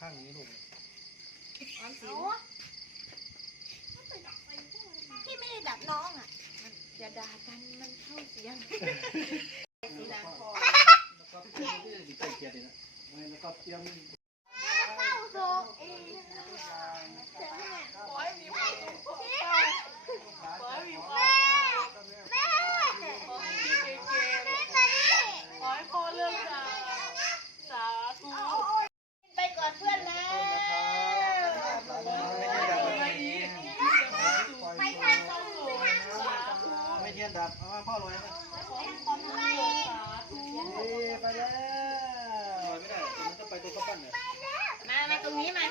ข้างนี้ลูกออมสิพี่ไม่ได้ดับน้องอะอย่าด่ากันมันเข้าเสียงสีนาคอนแล้วก็เตรียม เจ้าโซเองเจ้าแม่ ดับเอามาพ่อรวยไหไปแล้วไม่ได้ต้องไปตัวกระปั้นเนี่ยมา มาตรงนี้มา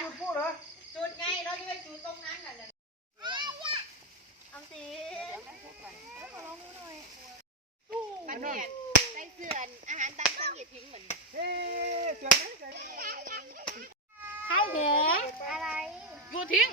จุดพูดเหรอจุดไงเราจะไปจุดตรงนั้นน่ะเลยเอาสิขอลองดูหน่อยมันเปลี่ยนใส่เสื่อนอาหารตามสั่งหยิบทิ้งเหมือนเฮ้เสื่อนไหมใครเห็นอะไร บูทิ้ง